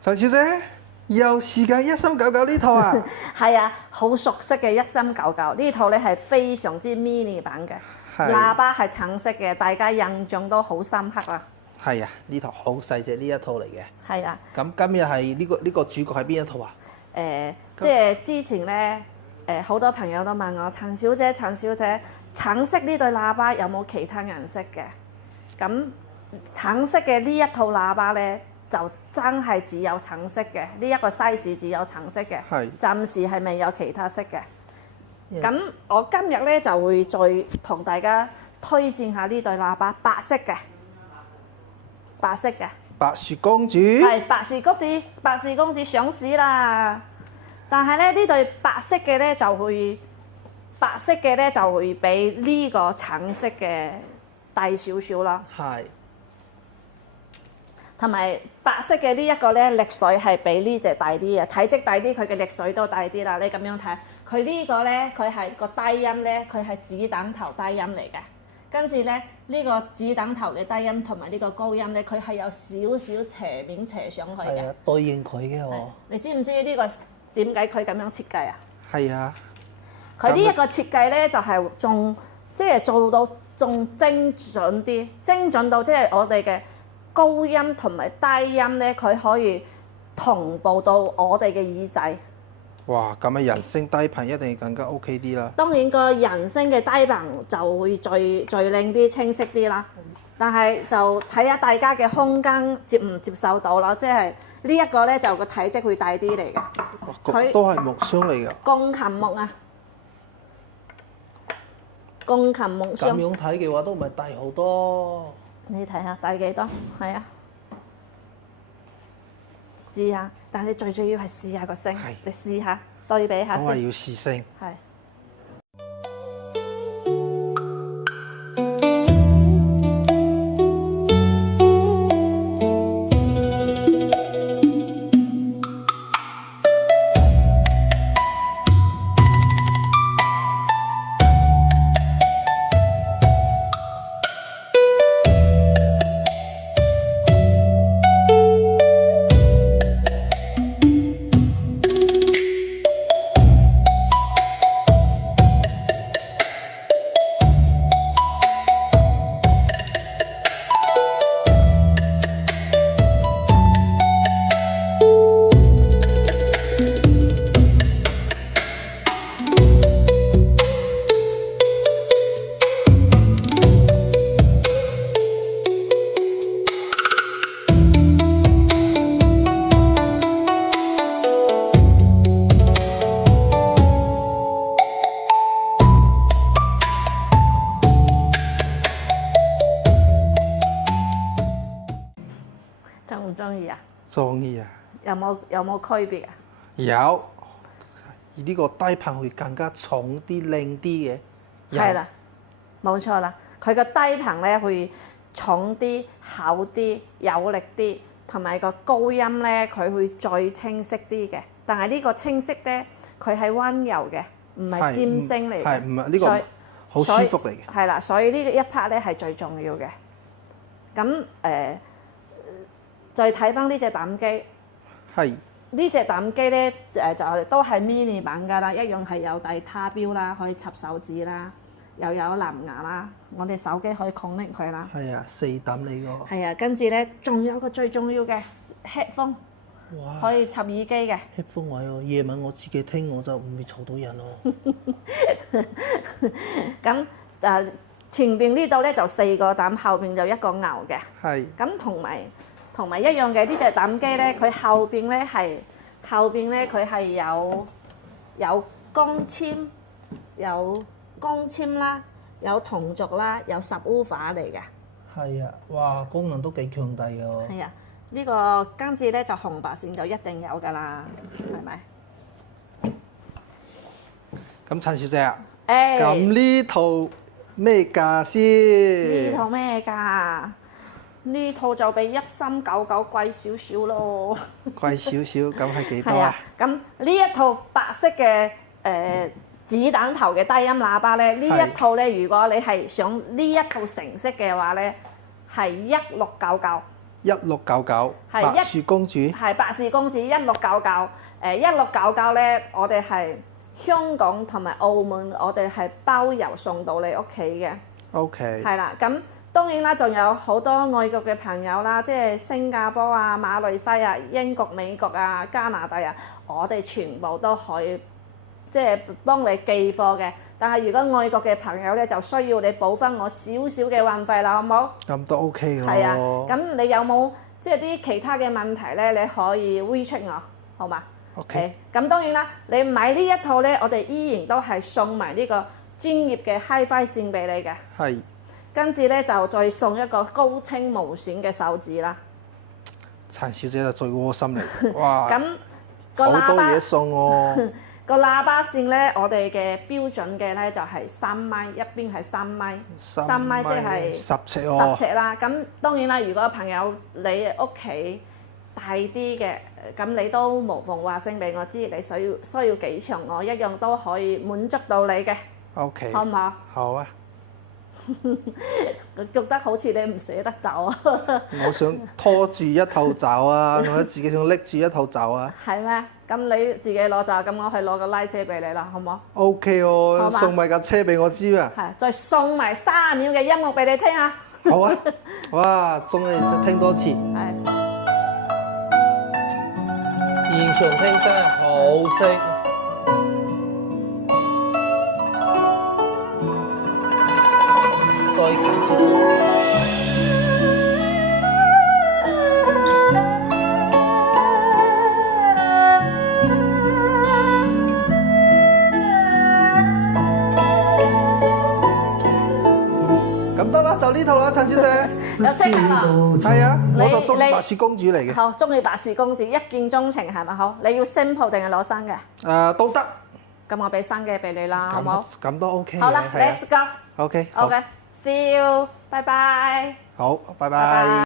陳小姐，又試緊1399呢套啊？係啊，好熟悉嘅1399呢套咧係非常之 mini 版嘅，係喇叭係橙色嘅，大家印象都好深刻啦。係啊，呢套好細隻呢一套嚟嘅。係啊，咁今日係呢個主角係邊一套啊？即係之前咧，好多朋友都問我陳小姐，橙色呢對喇叭有冇其他顏色嘅？咁橙色嘅呢一套喇叭咧，就真係只有橙色嘅，呢一個 size 只有橙色嘅，係暫時係未有其他色嘅。咁我今日咧就會再同大家推薦下呢對喇叭，白色嘅。白雪公主係白雪公主上市啦。但係咧呢對白色嘅咧就會比呢個橙色嘅低少少啦。係。同埋白色嘅呢一個咧力水係比呢隻大啲嘅，體積大啲，佢嘅力水都大啲啦。你咁樣睇，佢呢個咧佢係個低音咧，佢係子彈頭低音嚟嘅。跟住咧呢個子彈頭嘅低音同埋呢個高音咧，佢係有少少斜面斜上去嘅。係啊，對應佢嘅我。你知唔知呢個點解佢咁樣設計啊？係啊。佢呢一個設計咧就係仲即係做到仲精準啲，精準到即係我哋嘅高音同埋低音咧，佢可以同步到我哋嘅耳仔。哇！咁啊，人聲低頻一定更加 OK 啲啦。當然個人聲嘅低頻就會最靚啲、清晰啲啦。但係就睇下大家嘅空間接唔接受到啦。即係呢一個咧就個體積會大啲嚟嘅。佢都係木箱嚟㗎。鋼琴木啊！鋼琴木箱。咁樣睇嘅話都唔係大好多。你睇下大幾多？係啊。試下，但係最主要係試下個聲，你試下對比下先。都係要試聲。係。中唔中意啊？中意啊！有冇區別啊？有，呢個低頻會更加重啲、靚啲嘅。係啦，冇錯啦。佢個低頻咧會重啲、厚啲、有力啲，同埋個高音咧佢會再清晰啲嘅。但係呢個清晰咧，佢係溫柔嘅，唔係尖聲嚟嘅。係唔係呢個好舒服嚟嘅？係啦，所以呢一 part 咧係最重要嘅。咁再睇翻呢隻膽機，係呢隻膽機咧就都係 mini 版㗎啦，一樣係有帶他標啦，可以插手指啦，又有藍牙啦，我哋手機可以 connect 佢啦。係啊，4膽嚟個。係啊，跟住咧仲有個最重要嘅 headphone，可以插耳機嘅。headphone 位喎，夜晚我自己聽我就唔會嘈到人咯。咁前邊呢度咧就4個膽，後邊就1個牛嘅。係。咁同埋一樣嘅呢隻膽機咧，佢後邊咧佢係有光纖啦，有銅軸啦，有subwoofer嚟嘅。係啊，哇，功能都幾強大㗎喎。係啊，呢個跟住咧就紅白線就一定有㗎啦，係咪？咁陳小姐啊，咁呢套咩價先？呢套咩價？呢套就比1399貴少少咯。貴少少，咁係幾多啊？咁呢一套白色嘅子彈頭嘅低音喇叭咧，呢一套咧，如果你係想呢一套成色嘅話咧，係1699。1699，係白雪公主。係白雪公主1699。1699咧，我哋係香港同埋澳門，我哋係包郵送到你屋企嘅。OK。係啦，咁當然啦，仲有好多外國嘅朋友啦，即係新加坡啊、馬來西亞、英國、美國啊、加拿大啊，我哋全部都可以即係幫你寄貨嘅。但係如果外國嘅朋友咧，就需要你補翻我少少嘅運費啦，好唔好？咁都 OK 喎。係啊，咁你有冇即係啲其他嘅問題咧？你可以 WeChat 我，好嘛 OK。咁當然啦，你買呢一套咧，我哋依然都係送埋呢個專業嘅 HiFi 線俾你嘅。係。跟住咧就再送一個高清無損嘅手指啦。陳小姐就最窩心嚟，哇！咁個好多喇叭嘢送喎。個喇叭線咧，我哋嘅標準嘅咧就係3米，一邊係3米，3米即係10尺喎。10尺啦。咁當然啦，如果朋友你屋企大啲嘅，咁你都無妨話聲俾我知，你需要幾長，我一樣都可以滿足到你嘅。OK。好唔好？好啊。我覺得好似你唔捨得走啊！我想拖住一套走啊，我自己想拎住一套走啊。係咩？咁你自己攞走，咁我去攞個拉車俾你啦，好唔好 ？OK 喎，送埋架車俾我知啊。係，再送埋30秒嘅音樂俾你聽啊！好啊！哇，送你聽多次。係。現場聽真係好識。再近少少。咁得啦，就呢套啦，陳小姐。有即刻啦。係啊，我就中意你白雪公主嚟嘅。好，中意白雪公主，一見鐘情係咪好？你要 sample 定係攞新嘅？都得。咁我俾新嘅俾你啦，好唔好？咁都 OK 嘅。好啦，Let's go。 OK。好。OK，see you，拜拜。好，拜拜。